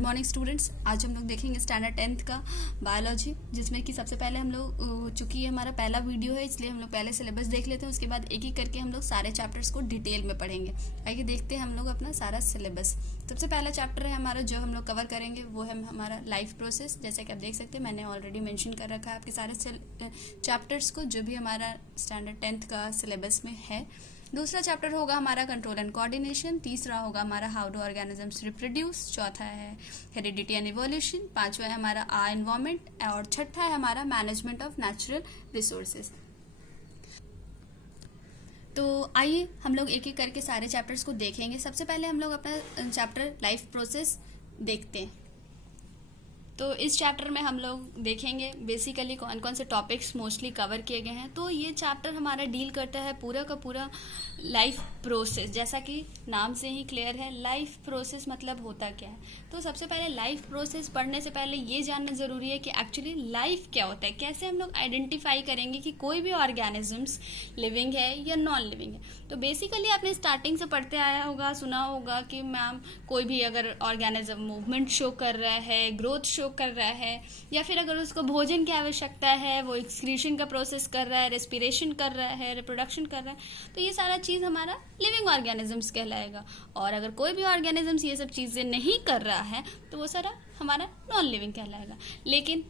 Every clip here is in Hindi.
मॉर्निंग स्टूडेंट्स, आज हम लोग देखेंगे स्टैंडर्ड 10th का बायोलॉजी, जिसमें कि सबसे पहले हम लोग चूंकि ये हमारा पहला वीडियो है इसलिए हम लोग पहले सिलेबस देख लेते हैं। उसके बाद एक एक करके हम लोग सारे चैप्टर्स को डिटेल में पढ़ेंगे। आइए देखते हैं हम लोग अपना सारा सिलेबस। सबसे पहला चैप्टर है हमारा जो हम लोग कवर करेंगे वो है हमारा लाइफ प्रोसेस। जैसे कि आप देख सकते हैं मैंने ऑलरेडी मेंशन कर रखा है आपके सारे चैप्टर्स को जो भी हमारा स्टैंडर्ड 10th का सिलेबस में है। दूसरा चैप्टर होगा हमारा कंट्रोल एंड कोऑर्डिनेशन। तीसरा होगा हमारा हाउ डू ऑर्गेनिजम्स रिप्रोड्यूस। चौथा है हेरिडिटी एंड इवोल्यूशन। पांचवा है हमारा एनवायरमेंट और छठा है हमारा मैनेजमेंट ऑफ नेचुरल रिसोर्सेज। तो आइए हम लोग एक एक करके सारे चैप्टर्स को देखेंगे। सबसे पहले हम लोग अपना चैप्टर लाइफ प्रोसेस देखते हैं। तो इस चैप्टर में हम लोग देखेंगे बेसिकली कौन कौन से टॉपिक्स मोस्टली कवर किए गए हैं। तो ये चैप्टर हमारा डील करता है पूरा का पूरा लाइफ प्रोसेस। जैसा कि नाम से ही क्लियर है, लाइफ प्रोसेस मतलब होता क्या है। तो सबसे पहले लाइफ प्रोसेस पढ़ने से पहले ये जानना ज़रूरी है कि एक्चुअली लाइफ क्या होता है। कैसे हम लोग आइडेंटिफाई करेंगे कि कोई भी ऑर्गेनिजम्स लिविंग है या नॉन लिविंग है। तो बेसिकली आपने स्टार्टिंग से पढ़ते आया होगा, सुना होगा कि मैम कोई भी अगर ऑर्गेनिज्म मूवमेंट शो कर रहा है, ग्रोथ शो कर रहा है, या फिर अगर उसको भोजन की आवश्यकता है, वो एक्सक्रीशन का प्रोसेस कर रहा है, रेस्पिरेशन कर रहा है, रिप्रोडक्शन कर रहा है, तो ये सारा चीज़ हमारा लिविंग ऑर्गेनिजम्स कहलाएगा। और अगर कोई भी ऑर्गेनिजम्स ये सब चीज़ें नहीं कर रहा है तो वो सारा हमारा नॉन लिविंग कहलाएगा। लेकिन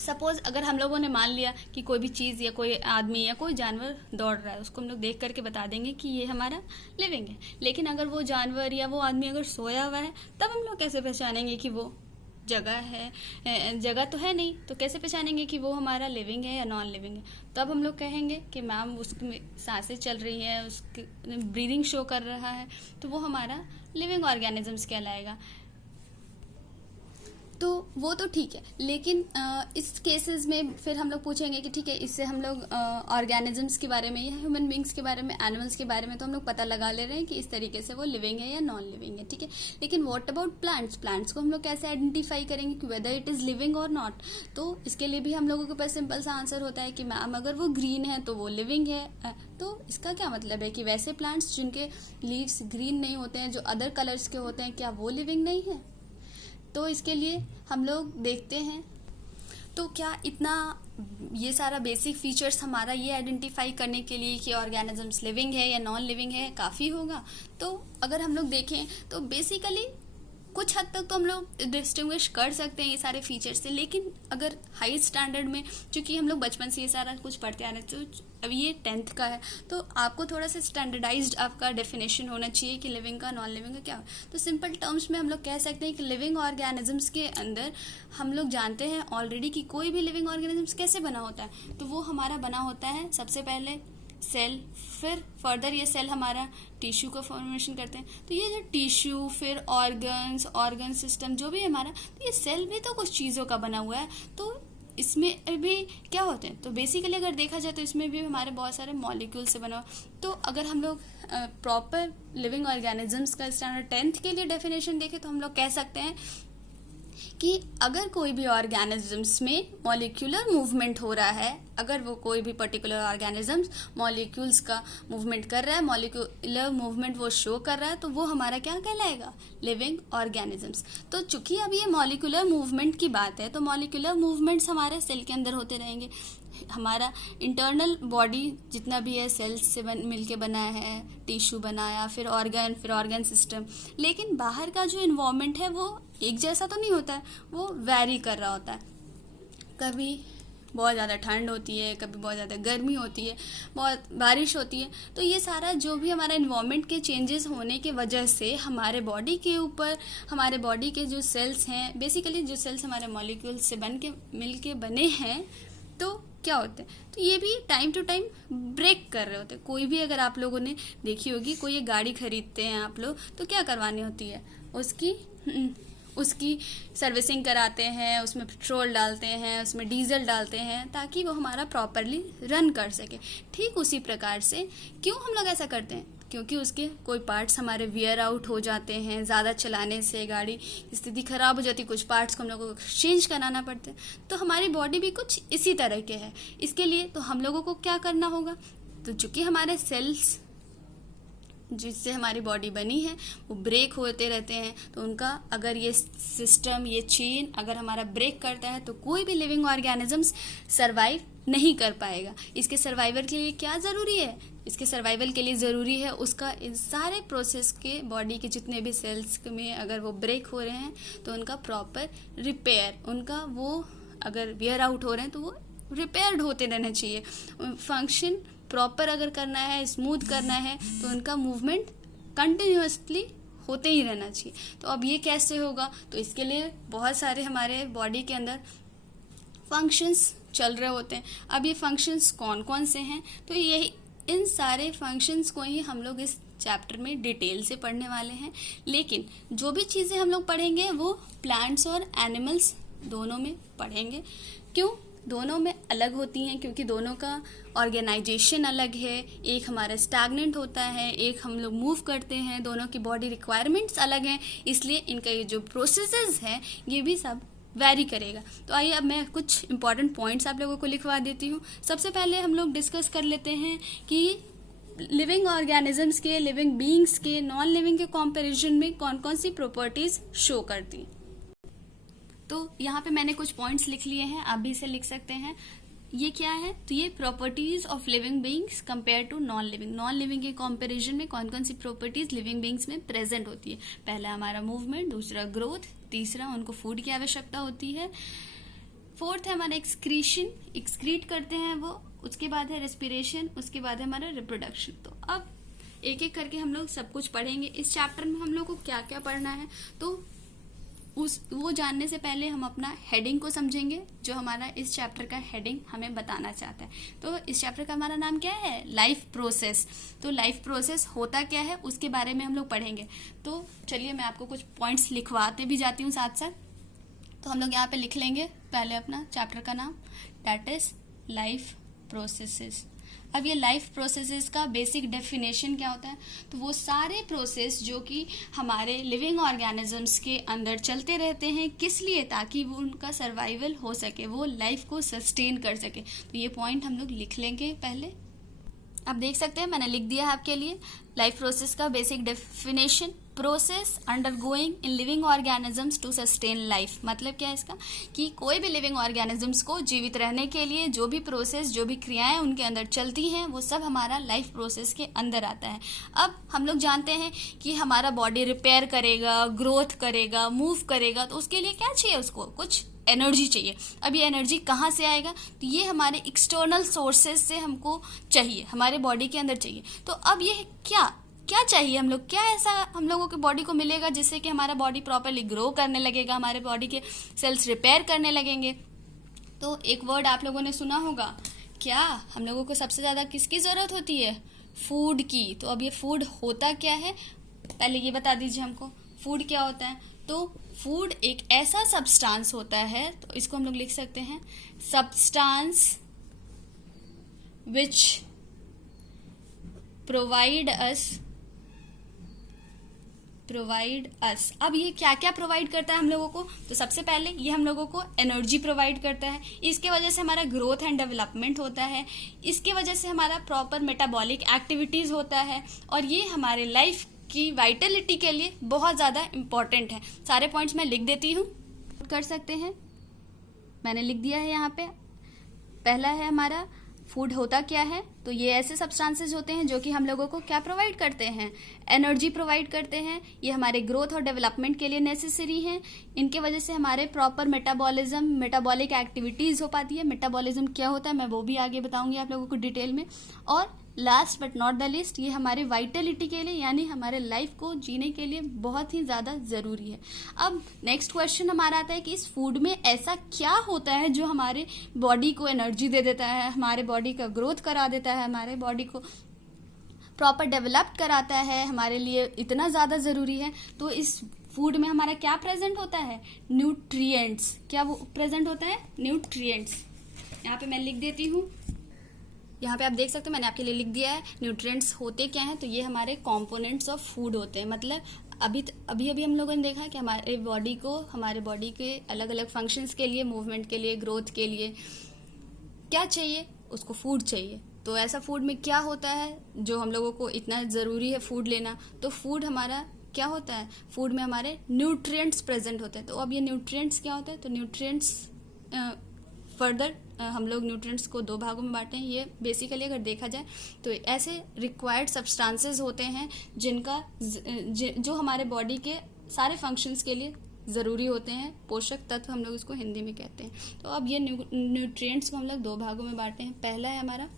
सपोज अगर हम लोगों ने मान लिया कि कोई भी चीज़ या कोई आदमी या कोई जानवर दौड़ रहा है, उसको हम लोग देख करके बता देंगे कि ये हमारा लिविंग है। लेकिन अगर वो जानवर या वो आदमी अगर सोया हुआ है तब हम लोग कैसे पहचानेंगे कि वो जगह है, जगह तो है नहीं, तो कैसे पहचानेंगे कि वो हमारा लिविंग है या नॉन लिविंग है। तब हम लोग कहेंगे कि मैम उसकी सांसें चल रही हैं, उसकी ब्रीदिंग शो कर रहा है, तो वो हमारा लिविंग ऑर्गेनिजम्स कहलाएगा। तो वो तो ठीक है, लेकिन इस केसेस में फिर हम लोग पूछेंगे कि ठीक है, इससे हम लोग ऑर्गेनिजम्स के बारे में या ह्यूमन बींग्स के बारे में, एनिमल्स के बारे में तो हम लोग पता लगा ले रहे हैं कि इस तरीके से वो लिविंग है या नॉन लिविंग है, ठीक है। लेकिन व्हाट अबाउट प्लांट्स? प्लांट्स को हम लोग कैसे आइडेंटिफाई करेंगे कि वेदर इट इज़ लिविंग और नॉट? तो इसके लिए भी हम लोगों के पास सिंपल सा आंसर होता है कि मैम अगर वो ग्रीन है तो वो लिविंग है। तो इसका क्या मतलब है कि वैसे प्लांट्स जिनके लीव्स ग्रीन नहीं होते हैं, जो अदर कलर्स के होते हैं, क्या वो लिविंग नहीं है? तो इसके लिए हम लोग देखते हैं तो क्या इतना ये सारा बेसिक फीचर्स हमारा ये आइडेंटिफाई करने के लिए कि ऑर्गेनिजम्स लिविंग है या नॉन लिविंग है काफ़ी होगा। तो अगर हम लोग देखें तो बेसिकली कुछ हद तक तो हम लोग डिस्टिंग्विश कर सकते हैं ये सारे फीचर्स से। लेकिन अगर हाई स्टैंडर्ड में, चूंकि हम लोग बचपन से ये सारा कुछ पढ़ते आ रहे हैं, तो अभी ये 10th का है, तो आपको थोड़ा सा स्टैंडर्डाइज्ड आपका डेफिनेशन होना चाहिए कि लिविंग का नॉन लिविंग का क्या है। तो सिंपल टर्म्स में हम लोग कह सकते हैं कि लिविंग ऑर्गेनिजम्स के अंदर हम लोग जानते हैं ऑलरेडी कि कोई भी लिविंग ऑर्गेनिजम्स कैसे बना होता है। तो वो हमारा बना होता है सबसे पहले सेल, फिर फर्दर ये सेल हमारा टिश्यू को फॉर्मेशन करते हैं। तो ये जो टिश्यू, फिर ऑर्गन सिस्टम जो भी है हमारा, तो ये सेल भी तो कुछ चीज़ों का बना हुआ है। तो इसमें भी क्या होते हैं, तो बेसिकली अगर देखा जाए तो इसमें भी हमारे बहुत सारे मॉलिक्यूल से बना हुआ। तो अगर हम लोग प्रॉपर लिविंग ऑर्गेनिजम्स का स्टैंडर्ड 10th के लिए डेफिनेशन देखें तो हम लोग कह सकते हैं कि अगर कोई भी ऑर्गेनिजम्स में मॉलिक्यूलर मूवमेंट हो रहा है, अगर वो कोई भी पर्टिकुलर ऑर्गेनिजम्स मॉलिक्यूल्स का मूवमेंट कर रहा है, मॉलिक्यूलर मूवमेंट वो शो कर रहा है, तो वो हमारा क्या कहलाएगा? Living organisms. तो चूंकि अब ये मॉलिक्यूलर मूवमेंट की बात है, तो मॉलिक्यूलर मूवमेंट्स हमारे सेल के अंदर होते रहेंगे। हमारा इंटरनल बॉडी जितना भी है सेल्स से मिलके बना है, टिश्यू बनाया, फिर ऑर्गन सिस्टम। लेकिन बाहर का जो इन्वायरमेंट है वो एक जैसा तो नहीं होता है, वो वैरी कर रहा होता है। कभी बहुत ज़्यादा ठंड होती है, कभी बहुत ज़्यादा गर्मी होती है, बहुत बारिश होती है। तो ये सारा जो भी हमारा इन्वायरमेंट के चेंजेस होने के वजह से हमारे बॉडी के ऊपर, हमारे बॉडी के जो सेल्स हैं, बेसिकली जो सेल्स हमारे मॉलिक्यूल से मिल के बने हैं, तो क्या होते हैं, तो ये भी टाइम टू टाइम ब्रेक कर रहे होते हैं। कोई भी अगर आप लोगों ने देखी होगी, कोई एक गाड़ी खरीदते हैं आप लोग, तो क्या करवानी होती है, उसकी सर्विसिंग कराते हैं, उसमें पेट्रोल डालते हैं, उसमें डीजल डालते हैं, ताकि वो हमारा प्रॉपरली रन कर सके। ठीक उसी प्रकार से क्यों हम लोग ऐसा करते हैं? क्योंकि उसके कोई पार्ट्स हमारे वियर आउट हो जाते हैं, ज़्यादा चलाने से गाड़ी की स्थिति ख़राब हो जाती है, कुछ पार्ट्स को हम लोगों को एक्सचेंज कराना पड़ता है। तो हमारी बॉडी भी कुछ इसी तरह के है। इसके लिए तो हम लोगों को क्या करना होगा? तो चूँकि हमारे सेल्स जिससे हमारी बॉडी बनी है वो ब्रेक होते रहते हैं। तो उनका अगर ये सिस्टम, ये चेन अगर हमारा ब्रेक करता है तो कोई भी लिविंग ऑर्गेनिजम्स सरवाइव नहीं कर पाएगा। इसके सर्वाइवल के लिए क्या ज़रूरी है? इसके सर्वाइवल के लिए ज़रूरी है उसका इन सारे प्रोसेस के बॉडी के जितने भी सेल्स में अगर वो ब्रेक हो रहे हैं तो उनका प्रॉपर रिपेयर, उनका वो अगर वेयर आउट हो रहे हैं तो वो रिपेयर्ड होते रहना चाहिए। फंक्शन प्रॉपर अगर करना है, स्मूथ करना है तो उनका मूवमेंट कंटिन्यूअसली होते ही रहना चाहिए। तो अब ये कैसे होगा? तो इसके लिए बहुत सारे हमारे बॉडी के अंदर फंक्शंस चल रहे होते हैं। अब ये फंक्शंस कौन कौन से हैं? तो यही इन सारे फंक्शंस को ही हम लोग इस चैप्टर में डिटेल से पढ़ने वाले हैं। लेकिन जो भी चीज़ें हम लोग पढ़ेंगे वो प्लांट्स और एनिमल्स दोनों में पढ़ेंगे। क्यों? दोनों में अलग होती हैं क्योंकि दोनों का ऑर्गेनाइजेशन अलग है। एक हमारा स्टैग्नेंट होता है, एक हम लोग मूव करते हैं, दोनों की बॉडी रिक्वायरमेंट्स अलग हैं, इसलिए इनका ये जो प्रोसेसेस हैं ये भी सब वैरी करेगा। तो आइए अब मैं कुछ इंपॉर्टेंट पॉइंट्स आप लोगों को लिखवा देती हूँ। सबसे पहले हम लोग डिस्कस कर लेते हैं कि लिविंग ऑर्गेनिजम्स के, लिविंग बीइंग्स के नॉन लिविंग के कंपैरिजन में कौन कौन सी प्रॉपर्टीज शो करती हैं। तो यहाँ पे मैंने कुछ पॉइंट्स लिख लिए हैं, आप भी इसे लिख सकते हैं। ये क्या है? तो ये properties of living beings compare to non living. Non living के कंपैरिजन में कौन कौन सी प्रॉपर्टीज लिविंग बीइंग्स में प्रेजेंट होती है। पहला हमारा मूवमेंट, दूसरा ग्रोथ, तीसरा उनको फूड की आवश्यकता होती है, फोर्थ है हमारा एक्सक्रीशन, एक्सक्रीट करते हैं वो, उसके बाद है रेस्पिरेशन, उसके बाद है हमारा रिप्रोडक्शन। तो अब एक एक करके हम लोग सब कुछ पढ़ेंगे। इस चैप्टर में हम लोग को क्या क्या पढ़ना है तो वो जानने से पहले हम अपना हेडिंग को समझेंगे, जो हमारा इस चैप्टर का हेडिंग हमें बताना चाहता है। तो इस चैप्टर का हमारा नाम क्या है? Life process. तो लाइफ प्रोसेस होता क्या है उसके बारे में हम लोग पढ़ेंगे। तो चलिए मैं आपको कुछ पॉइंट्स लिखवाते भी जाती हूँ साथ साथ। तो हम लोग यहाँ पे लिख लेंगे पहले अपना चैप्टर का नाम, दैट इज लाइफ प्रोसेसेस। अब ये लाइफ प्रोसेसेस का बेसिक डेफिनेशन क्या होता है? तो वो सारे प्रोसेस जो कि हमारे लिविंग ऑर्गेनिजम्स के अंदर चलते रहते हैं, किस लिए? ताकि वो उनका सर्वाइवल हो सके, वो लाइफ को सस्टेन कर सके। तो ये पॉइंट हम लोग लिख लेंगे पहले। आप देख सकते हैं मैंने लिख दिया है आपके लिए लाइफ प्रोसेस का basic definition, process undergoing in living organisms to sustain life. मतलब क्या है इसका? कि कोई भी लिविंग ऑर्गेनिजम्स को जीवित रहने के लिए जो भी प्रोसेस, जो भी क्रियाएं उनके अंदर चलती हैं वो सब हमारा लाइफ प्रोसेस के अंदर आता है। अब हम लोग जानते हैं कि हमारा बॉडी रिपेयर करेगा, ग्रोथ करेगा, मूव करेगा, तो उसके लिए क्या चाहिए? उसको कुछ एनर्जी चाहिए। अब ये एनर्जी कहाँ से आएगा? तो ये हमारे एक्सटर्नल सोर्सेज से हमको चाहिए, हमारे बॉडी के अंदर चाहिए। तो अब ये क्या चाहिए हम लोग? क्या ऐसा हम लोगों के बॉडी को मिलेगा जिससे कि हमारा बॉडी प्रॉपरली ग्रो करने लगेगा, हमारे बॉडी के सेल्स रिपेयर करने लगेंगे? तो एक वर्ड आप लोगों ने सुना होगा, क्या हम लोगों को सबसे ज़्यादा किसकी ज़रूरत होती है? फूड की। तो अब ये फूड होता क्या है पहले ये बता दीजिए हमको, फूड क्या होता है? तो फूड एक ऐसा सब्सटेंस होता है, तो इसको हम लोग लिख सकते हैं सब्सटेंस विच प्रोवाइड अस। अब ये क्या क्या प्रोवाइड करता है हम लोगों को? तो सबसे पहले ये हम लोगों को एनर्जी प्रोवाइड करता है, इसके वजह से हमारा ग्रोथ एंड डेवलपमेंट होता है, इसके वजह से हमारा प्रॉपर मेटाबॉलिक एक्टिविटीज होता है, और ये हमारे लाइफ की वाइटलिटी के लिए बहुत ज़्यादा इम्पॉर्टेंट है। सारे पॉइंट्स मैं लिख देती हूँ, कर सकते हैं, मैंने लिख दिया है यहाँ पे। पहला है हमारा फूड होता क्या है? तो ये ऐसे सब्सटेंसेस होते हैं जो कि हम लोगों को क्या प्रोवाइड करते हैं? एनर्जी प्रोवाइड करते हैं। ये हमारे ग्रोथ और डेवलपमेंट के लिए नेसेसरी हैं। इनके वजह से हमारे प्रॉपर मेटाबॉलिज्म, मेटाबॉलिक एक्टिविटीज़ हो पाती है। मेटाबॉलिज्म क्या होता है मैं वो भी आगे बताऊंगी आप लोगों को डिटेल में। और last but not the list, ये हमारे वाइटलिटी के लिए यानी हमारे लाइफ को जीने के लिए बहुत ही ज़्यादा ज़रूरी है। अब नेक्स्ट क्वेश्चन हमारा आता है कि इस फूड में ऐसा क्या होता है जो हमारे बॉडी को एनर्जी दे देता है, हमारे बॉडी का ग्रोथ करा देता है, हमारे बॉडी को प्रॉपर डेवलप कराता है, हमारे लिए इतना ज़्यादा ज़रूरी है। तो इस फूड में हमारा क्या प्रेजेंट होता है? न्यूट्रिएंट्स। क्या वो प्रेजेंट होता है? न्यूट्रिएंट्स। यहाँ पे मैं लिख देती हूँ, यहाँ पे आप देख सकते हो मैंने आपके लिए लिख दिया है। न्यूट्रिएंट्स होते क्या हैं? तो ये हमारे कंपोनेंट्स ऑफ फूड होते हैं। मतलब अभी हम लोगों ने देखा है कि हमारे बॉडी के अलग अलग फंक्शंस के लिए, मूवमेंट के लिए, ग्रोथ के लिए क्या चाहिए? उसको फूड चाहिए। तो ऐसा फूड में क्या होता है जो हम लोगों को इतना ज़रूरी है फूड लेना, तो फूड हमारा क्या होता है, फूड में हमारे न्यूट्रिएंट्स प्रेजेंट होते हैं। तो अब ये न्यूट्रिएंट्स क्या होते हैं, तो न्यूट्रिएंट्स फर्दर हम लोग न्यूट्रिएंट्स को 2 भागों में बांटे हैं। ये बेसिकली अगर देखा जाए तो ऐसे रिक्वायर्ड सब्सटेंसेस होते हैं जिनका जो हमारे बॉडी के सारे फंक्शंस के लिए ज़रूरी होते हैं, पोषक तत्व हम लोग इसको हिंदी में कहते हैं। तो अब ये न्यूट्रिएंट्स को हम लोग 2 भागों में बांटे हैं। पहला है हमारा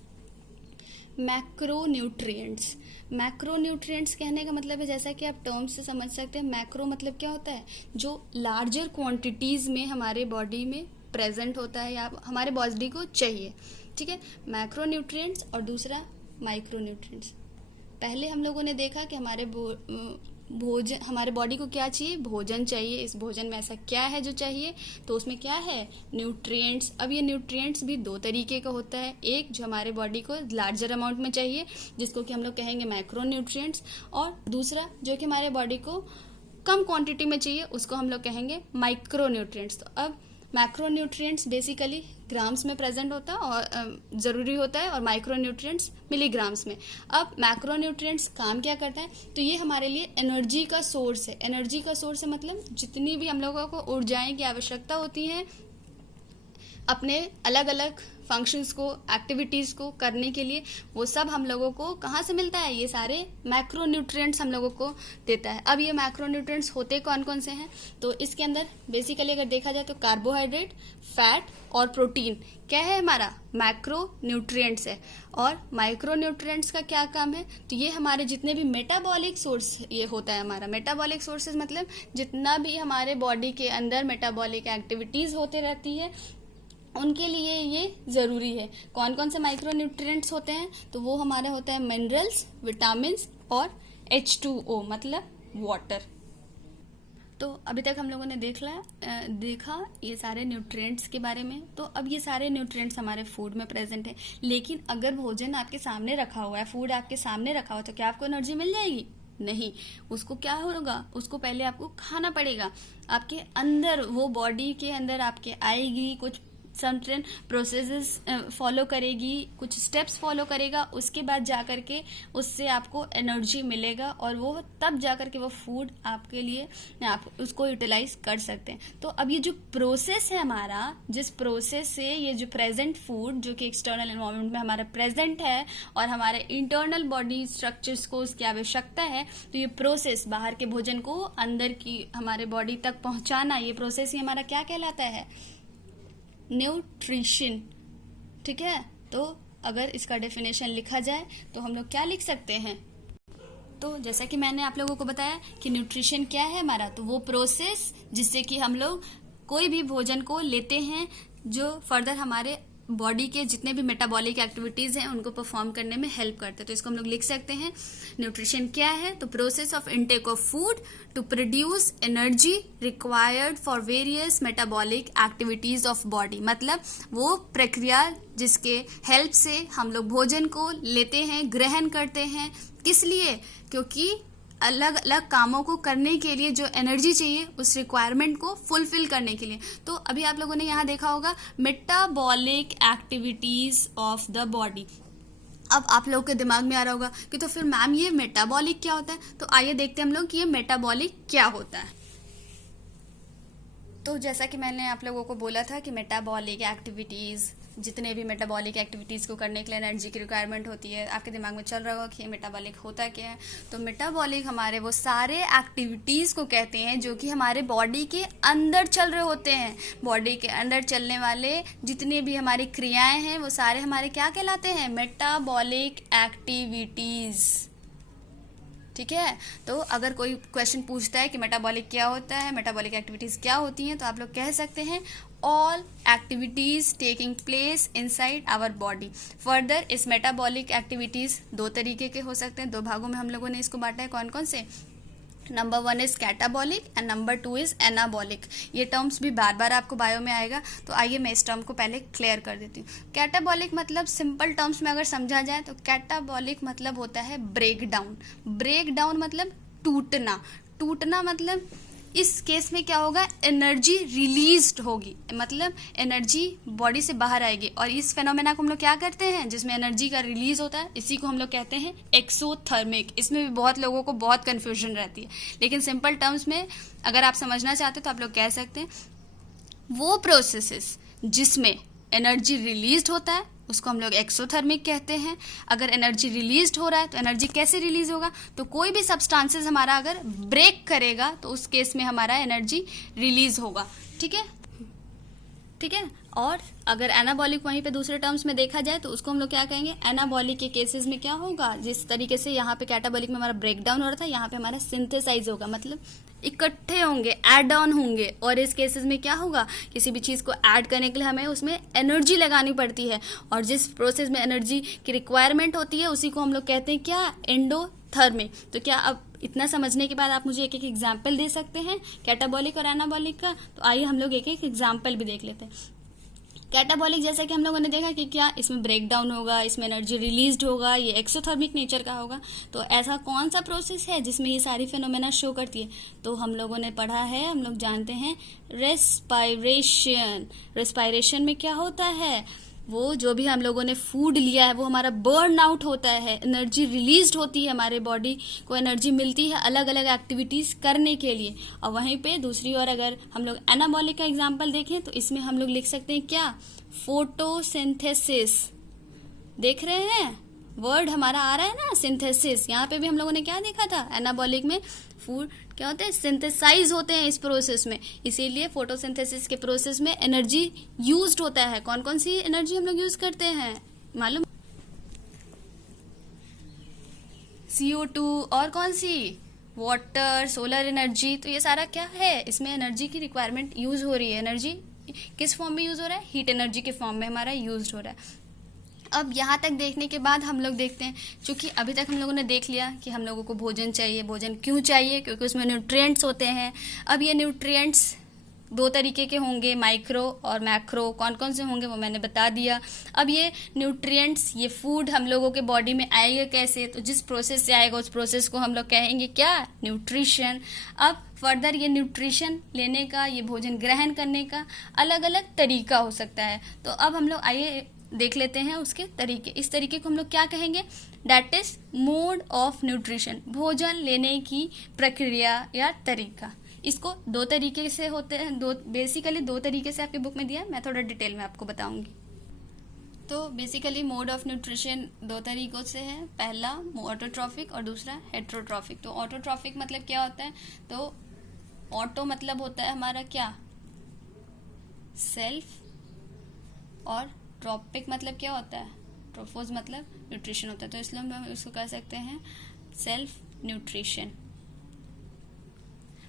मैक्रोन्यूट्रिएंट्स। मैक्रोन्यूट्रिएंट्स कहने का मतलब है, जैसा कि आप टर्म से समझ सकते हैं, मैक्रो मतलब क्या होता है, जो लार्जर क्वांटिटीज़ में हमारे बॉडी में प्रेजेंट होता है या हमारे बॉडी को चाहिए, ठीक है। मैक्रोन्यूट्रिएंट्स और दूसरा माइक्रोन्यूट्रिएंट्स। पहले हम लोगों ने देखा कि भोजन, हमारे बॉडी को क्या चाहिए, भोजन चाहिए। इस भोजन में ऐसा क्या है जो चाहिए, तो उसमें क्या है, न्यूट्रिएंट्स। अब ये न्यूट्रिएंट्स भी 2 तरीके का होता है, एक जो हमारे बॉडी को लार्जर अमाउंट में चाहिए जिसको कि हम लोग कहेंगे मैक्रोन्यूट्रिएंट्स, और दूसरा जो कि हमारे बॉडी को कम क्वांटिटी में चाहिए उसको हम लोग कहेंगे माइक्रोन्यूट्रिएंट्स। तो अब मैक्रोन्यूट्रिएंट्स बेसिकली ग्राम्स में प्रेजेंट होता है और ज़रूरी होता है, और माइक्रोन्यूट्रिएंट्स मिलीग्राम्स में। अब मैक्रोन्यूट्रिएंट्स काम क्या करता है, तो ये हमारे लिए एनर्जी का सोर्स है। एनर्जी का सोर्स है मतलब जितनी भी हम लोगों को ऊर्जाएं की आवश्यकता होती है अपने अलग अलग फंक्शंस को, एक्टिविटीज़ को करने के लिए, वो सब हम लोगों को कहाँ से मिलता है, ये सारे मैक्रोन्यूट्रिएंट्स हम लोगों को देता है। अब ये मैक्रोन्यूट्रिएंट्स होते कौन कौन से हैं, तो इसके अंदर बेसिकली अगर देखा जाए तो कार्बोहाइड्रेट, फैट और प्रोटीन क्या है, हमारा मैक्रोन्यूट्रिएंट्स है। और माइक्रोन्यूट्रिएंट्स का क्या काम है, तो ये हमारे जितने भी मेटाबॉलिक सोर्स ये होता है, हमारा मेटाबॉलिक सोर्सेज मतलब जितना भी हमारे बॉडी के अंदर मेटाबॉलिक एक्टिविटीज़ होते रहती है उनके लिए ये ज़रूरी है। कौन कौन से माइक्रोन्यूट्रिएंट्स होते हैं, तो वो हमारे होते हैं मिनरल्स, विटामिन्स और H2O मतलब वाटर। तो अभी तक हम लोगों ने देखा ये सारे न्यूट्रिएंट्स के बारे में। तो अब ये सारे न्यूट्रिएंट्स हमारे फूड में प्रेजेंट है, लेकिन अगर भोजन आपके सामने रखा हुआ है, फूड आपके सामने रखा हुआ है, तो क्या आपको एनर्जी मिल जाएगी, नहीं। उसको क्या होगा, उसको पहले आपको खाना पड़ेगा। आपके अंदर वो बॉडी के अंदर आपके आएगी, कुछ सर्टेन प्रोसेसेस फॉलो करेगी, कुछ स्टेप्स फॉलो करेगा, उसके बाद जाकर के उससे आपको एनर्जी मिलेगा और वो तब जाकर के वो फूड आपके लिए आप उसको यूटिलाइज कर सकते हैं। तो अब ये जो प्रोसेस है हमारा, जिस प्रोसेस से ये जो प्रेजेंट फूड जो कि एक्सटर्नल एनवायरनमेंट में हमारा प्रेजेंट है और हमारे इंटरनल बॉडी स्ट्रक्चर्स को उसकी आवश्यकता है, तो ये प्रोसेस बाहर के भोजन को अंदर की हमारे बॉडी तक पहुंचाना, ये प्रोसेस ही हमारा क्या कहलाता है, न्यूट्रिशन, ठीक है। तो अगर इसका डेफिनेशन लिखा जाए तो हम लोग क्या लिख सकते हैं, तो जैसा कि मैंने आप लोगों को बताया कि न्यूट्रिशन क्या है हमारा, तो वो प्रोसेस जिससे कि हम लोग कोई भी भोजन को लेते हैं जो फर्दर हमारे बॉडी के जितने भी मेटाबॉलिक एक्टिविटीज़ हैं उनको परफॉर्म करने में हेल्प करते हैं। तो इसको हम लोग लिख सकते हैं, न्यूट्रिशन क्या है, तो process of intake of food to produce energy required for various metabolic activities of body. मतलब वो प्रक्रिया जिसके हेल्प से हम लोग भोजन को लेते हैं, ग्रहण करते हैं, किस लिए, क्योंकि अलग अलग कामों को करने के लिए जो एनर्जी चाहिए उस रिक्वायरमेंट को फुलफिल करने के लिए। तो अभी आप लोगों ने यहाँ देखा होगा metabolic activities of the body. अब आप लोगों के दिमाग में आ रहा होगा कि तो फिर मैम ये मेटाबॉलिक क्या होता है, तो आइए देखते हैं हम लोग कि ये मेटाबॉलिक क्या होता है। तो जैसा कि मैंने आप लोगों को बोला था कि मेटाबॉलिक एक्टिविटीज़, जितने भी मेटाबॉलिक एक्टिविटीज़ को करने के लिए एनर्जी की रिक्वायरमेंट होती है, आपके दिमाग में चल रहा होगा कि ये मेटाबॉलिक होता क्या है। तो मेटाबॉलिक हमारे वो सारे एक्टिविटीज़ को कहते हैं जो कि हमारे बॉडी के अंदर चल रहे होते हैं। बॉडी के अंदर चलने वाले जितने भी हमारी क्रियाएं हैं वो सारे हमारे क्या कहलाते हैं, मेटाबॉलिक एक्टिविटीज़, ठीक है। तो अगर कोई क्वेश्चन पूछता है कि मेटाबॉलिक क्या होता है, मेटाबॉलिक एक्टिविटीज़ क्या होती हैं, तो आप लोग कह सकते हैं all activities taking place inside our body. Further इस मेटाबॉलिक एक्टिविटीज़ 2 तरीके के हो सकते हैं, 2 भागों में हम लोगों ने इसको बांटा है। कौन कौन से, number 1 is catabolic and number 2 is anabolic. ये टर्म्स भी बार बार आपको बायो में आएगा, तो आइए मैं इस टर्म को पहले क्लियर कर देती हूँ। कैटाबॉलिक मतलब सिंपल टर्म्स में अगर समझा जाए तो कैटाबॉलिक मतलब होता है ब्रेक डाउन। ब्रेक डाउन मतलब टूटना। टूटना मतलब इस केस में क्या होगा, एनर्जी रिलीज्ड होगी, मतलब एनर्जी बॉडी से बाहर आएगी। और इस फेनोमेना को हम लोग क्या करते हैं, जिसमें एनर्जी का रिलीज होता है, इसी को हम लोग कहते हैं एक्सोथर्मिक। इसमें भी बहुत लोगों को बहुत कन्फ्यूजन रहती है, लेकिन सिंपल टर्म्स में अगर आप समझना चाहते हैं तो आप लोग कह सकते हैं वो प्रोसेसेस जिसमें एनर्जी रिलीज होता है उसको हम लोग एक्सोथर्मिक कहते हैं। अगर एनर्जी रिलीज हो रहा है तो एनर्जी कैसे रिलीज होगा, तो कोई भी सब्सटेंसेस हमारा अगर ब्रेक करेगा तो उस केस में हमारा एनर्जी रिलीज होगा। ठीक है, ठीक है। और अगर एनाबॉलिक वहीं पे दूसरे टर्म्स में देखा जाए तो उसको हम लोग क्या कहेंगे, एनाबॉलिक के केसेस में क्या होगा, जिस तरीके से यहाँ पे कैटाबॉलिक में हमारा ब्रेक डाउन हो रहा था, यहाँ पे हमारा सिंथेसाइज होगा, मतलब इकट्ठे होंगे, ऐड ऑन होंगे। और इस केसेस में क्या होगा, किसी भी चीज़ को ऐड करने के लिए हमें उसमें एनर्जी लगानी पड़ती है, और जिस प्रोसेस में एनर्जी की रिक्वायरमेंट होती है उसी को हम लोग कहते हैं क्या, एंडोथर्मिक। तो क्या अब इतना समझने के बाद आप मुझे एक एक एग्जाम्पल दे सकते हैं कैटाबॉलिक और एनाबॉलिक का? तो आइए हम लोग एक एक एग्जाम्पल भी देख लेते हैं। कैटाबॉलिक जैसा कि हम लोगों ने देखा कि क्या इसमें ब्रेक डाउन होगा, इसमें एनर्जी रिलीज्ड होगा, ये एक्सोथर्मिक नेचर का होगा। तो ऐसा कौन सा प्रोसेस है जिसमें ये सारी फिनोमेना शो करती है? तो हम लोगों ने पढ़ा है, हम लोग जानते हैं रेस्पायरेशन। रेस्पायरेशन में क्या होता है, वो जो भी हम लोगों ने फूड लिया है वो हमारा बर्न आउट होता है, एनर्जी रिलीज्ड होती है, हमारे बॉडी को एनर्जी मिलती है अलग अलग एक्टिविटीज़ करने के लिए। और वहीं पे दूसरी ओर अगर हम लोग एनाबॉलिक का एग्जांपल देखें तो इसमें हम लोग लिख सकते हैं क्या, फोटोसिंथेसिस। देख रहे हैं वर्ड हमारा आ रहा है ना, सिंथेसिस। यहाँ पे भी हम लोगों ने क्या देखा था, एनाबॉलिक में फूड क्या होते हैं, सिंथेसाइज होते हैं इस प्रोसेस में, इसीलिए फोटोसिंथेसिस के प्रोसेस में एनर्जी यूज्ड होता है। कौन कौन सी एनर्जी हम लोग यूज करते हैं मालूम, CO2 और कौन सी, वाटर, सोलर एनर्जी। तो ये सारा क्या है, इसमें एनर्जी की रिक्वायरमेंट यूज हो रही है। एनर्जी किस फॉर्म में यूज हो रहा है, हीट एनर्जी के फॉर्म में हमारा यूज हो रहा है। अब यहाँ तक देखने के बाद हम लोग देखते हैं, क्योंकि अभी तक हम लोगों ने देख लिया कि हम लोगों को भोजन चाहिए। भोजन क्यों चाहिए, क्योंकि उसमें न्यूट्रिएंट्स होते हैं। अब ये न्यूट्रिएंट्स दो तरीके के होंगे, माइक्रो और मैक्रो। कौन कौन से होंगे वो मैंने बता दिया। अब ये न्यूट्रिएंट्स, ये फूड हम लोगों के बॉडी में आएगा कैसे, तो जिस प्रोसेस से आएगा उस प्रोसेस को हम लोग कहेंगे क्या, न्यूट्रिशन। अब फर्दर ये न्यूट्रिशन लेने का, ये भोजन ग्रहण करने का अलग अलग तरीका हो सकता है। तो अब हम लोग आइए देख लेते हैं उसके तरीके। इस तरीके को हम लोग क्या कहेंगे, that is mode of nutrition, भोजन लेने की प्रक्रिया या तरीका। इसको दो तरीके से होते हैं, बेसिकली दो तरीके से आपके बुक में दिया है, मैं थोड़ा डिटेल में आपको बताऊंगी। तो बेसिकली मोड ऑफ न्यूट्रिशन दो तरीकों से है, पहला ऑटोट्रॉफिक और दूसरा हेट्रोट्रॉफिक। तो ऑटोट्रॉफिक मतलब क्या होता है, तो ऑटो मतलब होता है हमारा क्या, सेल्फ, और ट्रॉपिक मतलब क्या होता है, ट्रोफोज मतलब न्यूट्रिशन होता है। तो इसलिए हम इसको कह सकते हैं सेल्फ न्यूट्रिशन।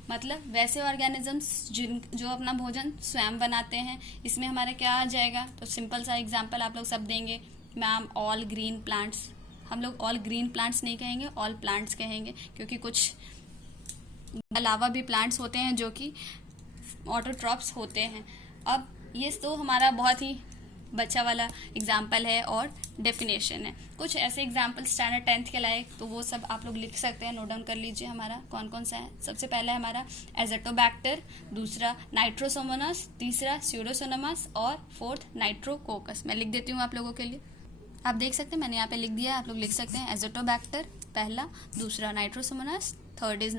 मतलब वैसे ऑर्गेनिजम्स जो अपना भोजन स्वयं बनाते हैं। इसमें हमारा क्या आ जाएगा, तो सिंपल सा एग्जांपल आप लोग सब देंगे, मैम ऑल ग्रीन प्लांट्स। हम लोग ऑल ग्रीन प्लांट्स नहीं कहेंगे, ऑल प्लांट्स कहेंगे, क्योंकि कुछ अलावा भी प्लांट्स होते हैं जो कि ऑटोट्रॉप्स होते हैं। अब ये तो हमारा बहुत ही बच्चा वाला एग्जाम्पल है और डेफिनेशन है। कुछ ऐसे एग्जाम्पल स्टैंडर्ड 10th के लायक, तो वो सब आप लोग लिख सकते हैं, नोट डाउन कर लीजिए हमारा कौन कौन सा है। सबसे पहला है हमारा एज़ोटोबैक्टर, दूसरा नाइट्रोसोमोनास, तीसरा स्यूडोसोनामस और फोर्थ नाइट्रोकोकस। मैं लिख देती हूँ आप लोगों के लिए, आप देख सकते हैं, मैंने यहाँ पे लिख दिया है, आप लोग लिख सकते हैं। एज़ोटोबैक्टर पहला, दूसरा Nitrosomonas, third is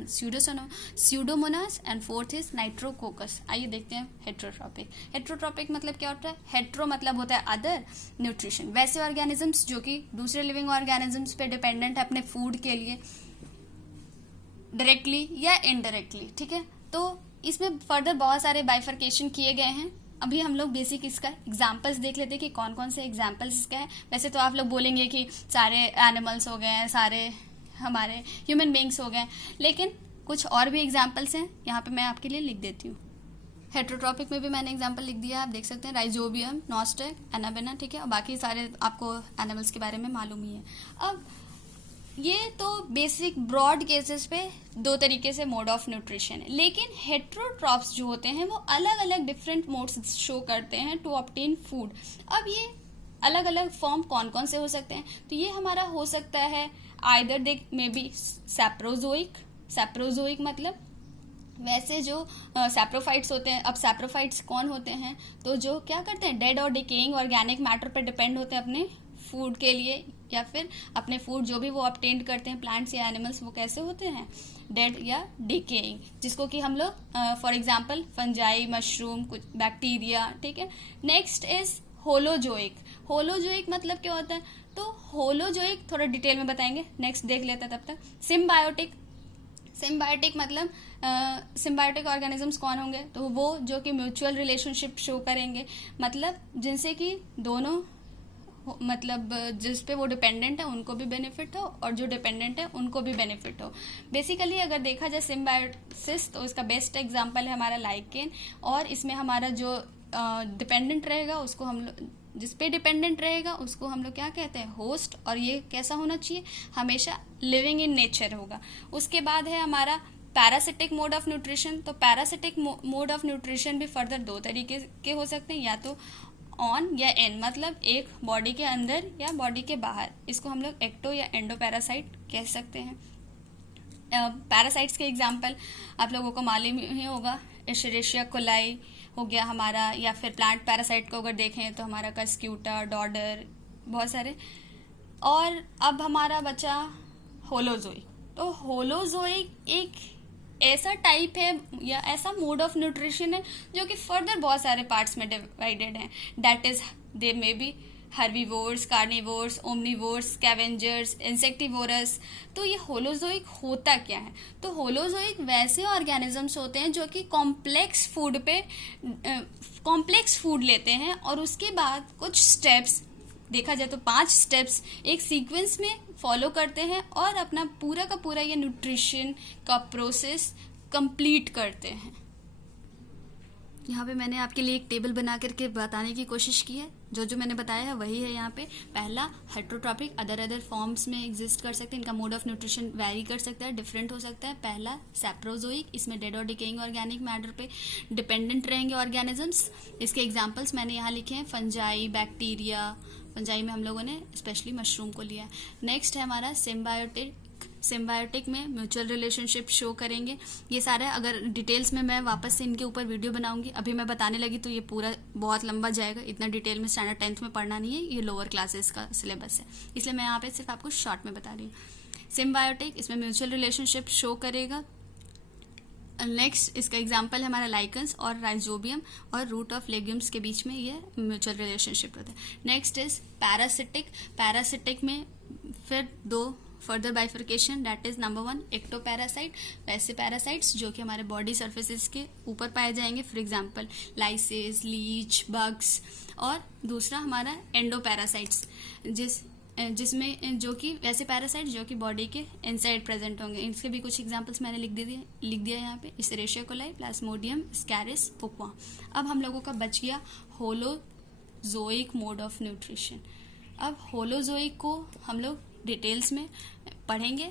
Pseudomonas and fourth is Nitrococcus. आइए देखते हैं हेट्रोट्रॉपिक। हेट्रोट्रॉपिक मतलब क्या होता है, हेट्रो मतलब होता है अदर, न्यूट्रिशन वैसे ऑर्गेनिजम्स जो कि दूसरे लिविंग ऑर्गेनिजम्स पे डिपेंडेंट है अपने फूड के लिए, डायरेक्टली या इनडायरेक्टली। ठीक है, तो इसमें फर्दर बहुत सारे बाइफर्केशन किए गए हैं। अभी हम लोग बेसिक इसका एग्जाम्पल्स देख लेते हैं कि कौन कौन से एग्जाम्पल्स इसका है। वैसे तो आप लोग बोलेंगे कि सारे एनिमल्स हो गए हैं, सारे हमारे ह्यूमन बींग्स हो गए, लेकिन कुछ और भी एग्जाम्पल्स हैं, यहाँ पे मैं आपके लिए लिख देती हूँ। हेट्रोट्रॉपिक में भी मैंने एग्जाम्पल लिख दिया, आप देख सकते हैं, राइजोबियम, नॉस्टेक, एनाबेना। ठीक है, और बाकी सारे आपको एनिमल्स के बारे में मालूम ही है। अब ये तो बेसिक ब्रॉड केसेस पे दो तरीके से मोड ऑफ न्यूट्रिशन है, लेकिन हेट्रोट्रॉप्स जो होते हैं वो अलग अलग डिफरेंट मोड्स शो करते हैं टू ऑब्टेन फूड। अब ये अलग अलग फॉर्म कौन कौन से हो सकते हैं, तो ये हमारा हो सकता है आइदर दे मे बी सैप्रोजोइक। सैप्रोजोइक मतलब वैसे जो सैप्रोफाइट्स होते हैं, अब सैप्रोफाइट्स कौन होते हैं, तो जो क्या करते हैं, डेड और डिकेइंग ऑर्गेनिक मैटर पर डिपेंड होते हैं अपने फूड के लिए, या फिर अपने फूड जो भी वो ऑब्टेन करते हैं प्लांट्स या एनिमल्स, वो कैसे होते हैं, डेड या डिकेइंग, जिसको कि हम लोग फॉर एग्जांपल फंजाई, मशरूम, कुछ बैक्टीरिया, ठीक है। Next is holozoic. होलोजोइक मतलब क्या होता है, तो होलोजोइक थोड़ा डिटेल में बताएंगे, नेक्स्ट देख लेते हैं तब तक। सिम्बायोटिक। सिम्बायोटिक मतलब सिम्बायोटिक ऑर्गेनिजम्स कौन होंगे, तो वो जो कि म्यूचुअल रिलेशनशिप शो करेंगे, मतलब जिनसे कि दोनों मतलब जिस पे वो डिपेंडेंट है उनको भी बेनिफिट हो और जो डिपेंडेंट है उनको भी बेनिफिट हो। बेसिकली अगर देखा जाए सिम्बायोसिस, तो इसका बेस्ट एग्जांपल है हमारा लाइकेन, और इसमें हमारा जो डिपेंडेंट रहेगा उसको हम लोग, जिस पे डिपेंडेंट रहेगा उसको हम लोग क्या कहते हैं, होस्ट, और ये कैसा होना चाहिए, हमेशा लिविंग इन नेचर होगा। उसके बाद है हमारा पैरासिटिक मोड ऑफ न्यूट्रिशन। तो पैरासिटिक मोड ऑफ न्यूट्रिशन भी फर्दर दो तरीके के हो सकते हैं, या तो ऑन या इन, मतलब एक बॉडी के अंदर या बॉडी के बाहर, इसको हम लोग एक्टो या एंडो पैरासाइट कह सकते हैं। पैरासाइट्स के एग्जाम्पल आप लोगों को मालूम ही होगा, एशेरेशिया कोलाई हो गया हमारा, या फिर प्लांट पैरासाइट को अगर देखें तो हमारा कस्क्यूटा, डॉडर, बहुत सारे। और अब हमारा बचा होलोजोइक। तो होलोजोइक एक ऐसा टाइप है या ऐसा मोड ऑफ न्यूट्रिशन है जो कि फर्दर बहुत सारे पार्ट्स में डिवाइडेड हैं। That is they may be herbivores, carnivores, omnivores, scavengers, insectivorous. तो ये होलोजोइक होता क्या है, तो होलोजोइक वैसे ऑर्गेनिजम्स होते हैं जो कि कॉम्प्लेक्स फूड लेते हैं, और उसके बाद कुछ स्टेप्स, देखा जाए तो 5 स्टेप्स एक सीक्वेंस में फॉलो करते हैं और अपना पूरा का पूरा ये न्यूट्रिशन का प्रोसेस कंप्लीट करते हैं। यहाँ पे मैंने आपके लिए एक टेबल बना करके बताने की कोशिश की है, जो जो मैंने बताया है वही है यहाँ पे। पहला हेट्रोट्रॉपिक, अदर फॉर्म्स में एग्जिस्ट कर सकते हैं, इनका मोड ऑफ न्यूट्रिशन वेरी कर सकता है, डिफरेंट हो सकता है। पहला सैप्रोजोइक, इसमें डेड और डिकेइंग ऑर्गेनिक मैटर पे डिपेंडेंट रहेंगे ऑर्गेनिजम्स। इसके एग्जाम्पल्स मैंने यहाँ लिखे हैं, फंजाई, बैक्टीरिया, फंजाई में हम लोगों ने स्पेशली मशरूम को लिया है। नेक्स्ट है हमारा सिम्बायोटिक। सिम्बायोटिक में म्यूचुअल रिलेशनशिप शो करेंगे। ये सारा अगर डिटेल्स में मैं वापस से इनके ऊपर वीडियो बनाऊंगी, अभी मैं बताने लगी तो ये पूरा बहुत लंबा जाएगा, इतना डिटेल में स्टैंडर्ड 10th में पढ़ना नहीं है, ये लोअर क्लासेस का सिलेबस है, इसलिए मैं यहाँ पे सिर्फ आपको शॉर्ट में बता रही हूँ। सिम्बायोटिक, इसमें म्यूचुअल रिलेशनशिप शो करेगा। नेक्स्ट इसका एग्जाम्पल है हमारा लाइकन्स और राइजोबियम और रूट ऑफ लेग्यूम्स के बीच में ये म्यूचुअल रिलेशनशिप होता है। Next is parasitic. पैरासिटिक में फिर दो further bifurcation, that is number 1 ectoparasite, वैसे पैरासाइट्स जो कि हमारे बॉडी सर्फेसिस के ऊपर पाए जाएंगे, for example lice, leech, bugs. और दूसरा हमारा एंडोपैरासाइट्स, जिसमें जो कि वैसे पैरासाइट जो कि बॉडी के इनसाइड प्रेजेंट होंगे। इसके भी कुछ एग्जांपल्स मैंने लिख दिया यहाँ पे, एशेरेशिया कोलाई, प्लाज्मोडियम, स्कैरिस, पुक्वा। अब हम लोगों का बच गया होलोजोइक मोड ऑफ न्यूट्रिशन। अब होलोजोइक को हम लोग डिटेल्स में पढ़ेंगे,